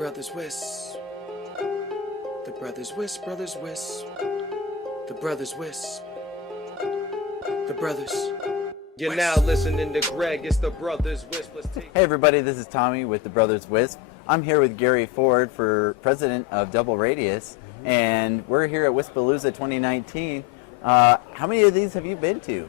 brothers Wisp. The brothers Wisp, brothers Wisp. The brothers Wisp. The brothers. You're now listening to Greg. It's the brothers Wisp. Hey everybody, this is Tommy with the Brothers Wisp. I'm here with Gary Ford, for president of Double Radius, and we're here at Wispalooza 2019. How many of these have you been to?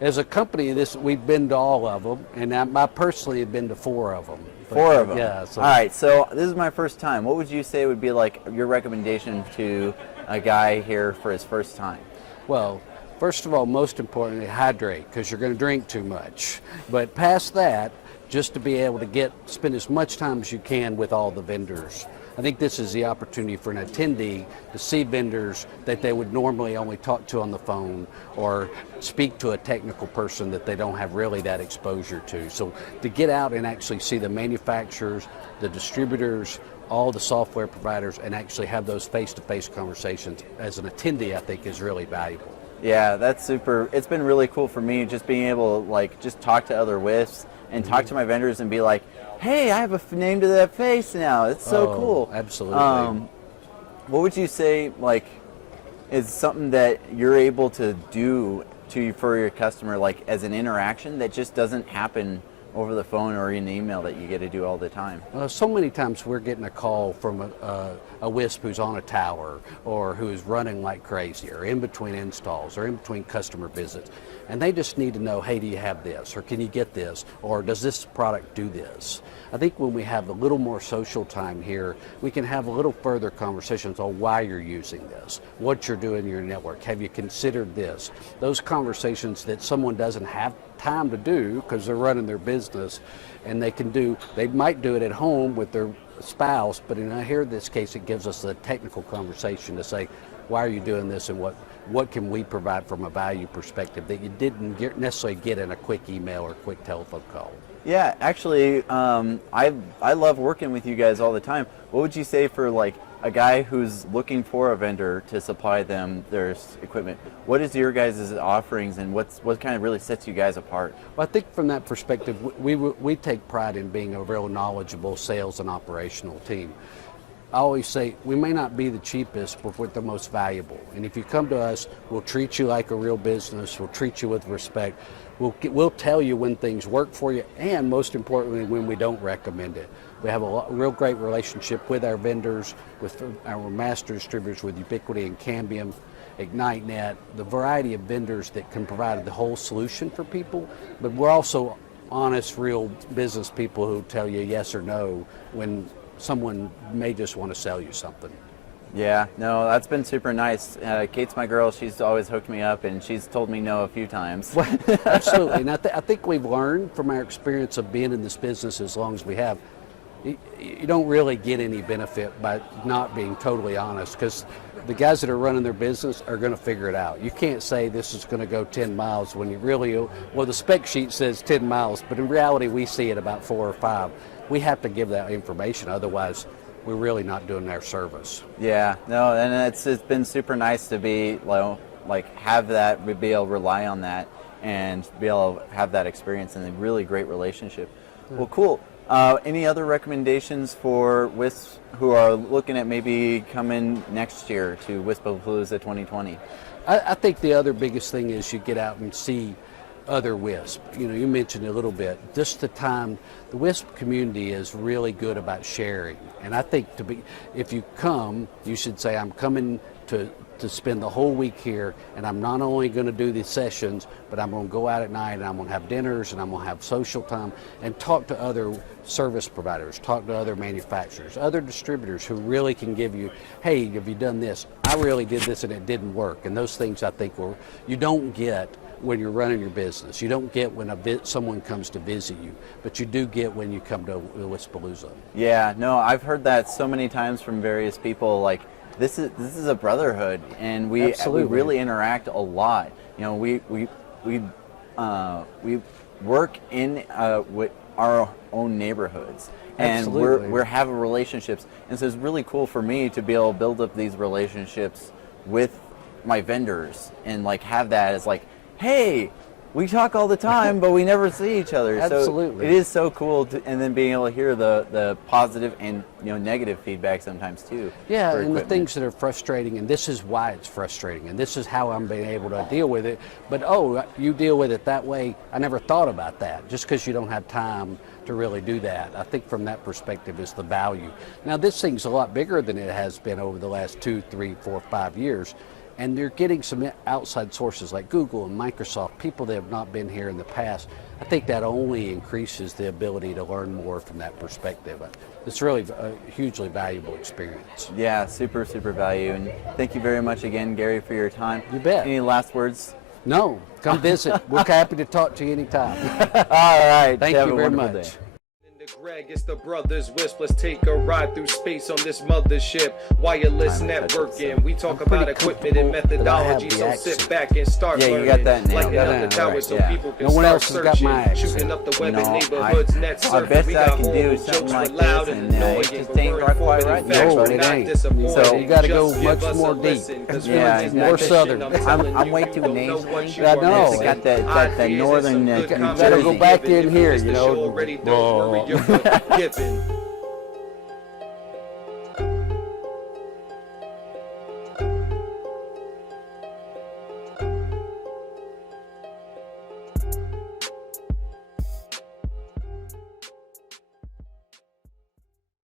As a company, we've been to all of them, and I personally have been to 4 of them. Four of them? Yeah. All right, so this is my first time. What would you say would be like your recommendation to a guy here for his first time? Well, first of all, most importantly, hydrate, because you're going to drink too much. But past that, just to be able to spend as much time as you can with all the vendors. I think this is the opportunity for an attendee to see vendors that they would normally only talk to on the phone or speak to a technical person that they don't have really that exposure to. So to get out and actually see the manufacturers, the distributors, all the software providers, and actually have those face-to-face conversations as an attendee, I think is really valuable. Yeah, that's super. It's been really cool for me just being able to just talk to other WISPs and talk to my vendors and be like, hey, I have a name to that face now. It's so cool. Absolutely. What would you say, is something that you're able to do for your customer, as an interaction that just doesn't happen over the phone or in the email that you get to do all the time? So many times we're getting a call from a WISP who's on a tower or who is running like crazy or in between installs or in between customer visits. And they just need to know, hey, do you have this? Or can you get this? Or does this product do this? I think when we have a little more social time here, we can have a little further conversations on why you're using this, what you're doing in your network. Have you considered this? Those conversations that someone doesn't have time to do because they're running their business, and they might do it at home with their spouse, but in this case, it gives us a technical conversation to say, why are you doing this, and what can we provide from a value perspective that you didn't necessarily get in a quick email or quick telephone call? Yeah, actually, I love working with you guys all the time. What would you say for a guy who's looking for a vendor to supply them their equipment? What is your guys' offerings, and what kind of really sets you guys apart? Well, I think from that perspective, we take pride in being a real knowledgeable sales and operational team. I always say we may not be the cheapest, but we're the most valuable. And if you come to us, we'll treat you like a real business. We'll treat you with respect. We'll tell you when things work for you, and most importantly, when we don't recommend it. We have a real great relationship with our vendors, with our master distributors, with Ubiquity and Cambium, IgniteNet, the variety of vendors that can provide the whole solution for people. But we're also honest, real business people who tell you yes or no when someone may just want to sell you something. Yeah, no, that's been super nice. Kate's my girl. She's always hooked me up, and she's told me no a few times. Absolutely. And I think we've learned from our experience of being in this business as long as we have, you don't really get any benefit by not being totally honest, because the guys that are running their business are going to figure it out. You can't say this is going to go 10 miles when you really, well, the spec sheet says 10 miles, but in reality we see it about 4 or 5. We have to give that information, otherwise we're really not doing our service. Yeah, no, and it's been super nice to be have that, be able to rely on that, and be able to have that experience and a really great relationship. Well, cool. Any other recommendations for WISPs who are looking at maybe coming next year to Wispalooza 2020? I think the other biggest thing is you get out and see other WISP. You mentioned a little bit, just the WISP community is really good about sharing. And I think if you come, you should say, I'm coming to spend the whole week here, and I'm not only going to do these sessions, but I'm going to go out at night, and I'm going to have dinners, and I'm going to have social time, and talk to other service providers, talk to other manufacturers, other distributors who really can give you, hey, have you done this? I really did this and it didn't work. And those things I think you don't get when you're running your business. You don't get when someone comes to visit you, but you do get when you come to Wispalooza. Yeah, no, I've heard that so many times from various people. This is a brotherhood, and we really interact a lot. We work in with our own neighborhoods, and we're having relationships, and so it's really cool for me to be able to build up these relationships with my vendors and have that as hey, we talk all the time, but we never see each other. Absolutely. So it is so cool, and then being able to hear the positive and negative feedback sometimes too. Yeah, for and the equipment. things that are frustrating, and this is why it's frustrating, and this is how I'm being able to deal with it. But oh, you deal with it that way. I never thought about that. Just because you don't have time to really do that, I think from that perspective is the value. Now this thing's a lot bigger than it has been over the last 2, 3, 4, 5 years. And they're getting some outside sources like Google and Microsoft, people that have not been here in the past. I think that only increases the ability to learn more from that perspective. It's really a hugely valuable experience. Yeah, super value, and thank you very much again, Gary, for your time. You bet. Any last words? No, come visit. We're happy to talk to you anytime. All right. Thank have you a very wonderful much. day. The Greg, it's the Brothers Wisp. Let's take a ride through space on this mothership. Wireless I'm touching networking. We talk I'm pretty about equipment and comfortable that I have methodology. the So accent. sit back and start Yeah, you learning. got that nailed. Lighting Got up it. the towers so Yeah. people can No one start else has got searching. my accent. Shooting up the web in No, neighborhoods. Net I surfing. bet We you I got can do whole something jokes like with loud this, and and, annoying. it just But ain't we're quite right informative yet. facts, No, we're it not ain't. disappointing. So you gotta go Just much give us a more deep. listen, 'cause Yeah, words is more not southern. fiction. I'm telling way you too don't know nasally. what you I are know. missing. Got that Ideas and northern, some good New You gotta go Jersey. back in here, If you the know. show already don't worry, you're forgiven.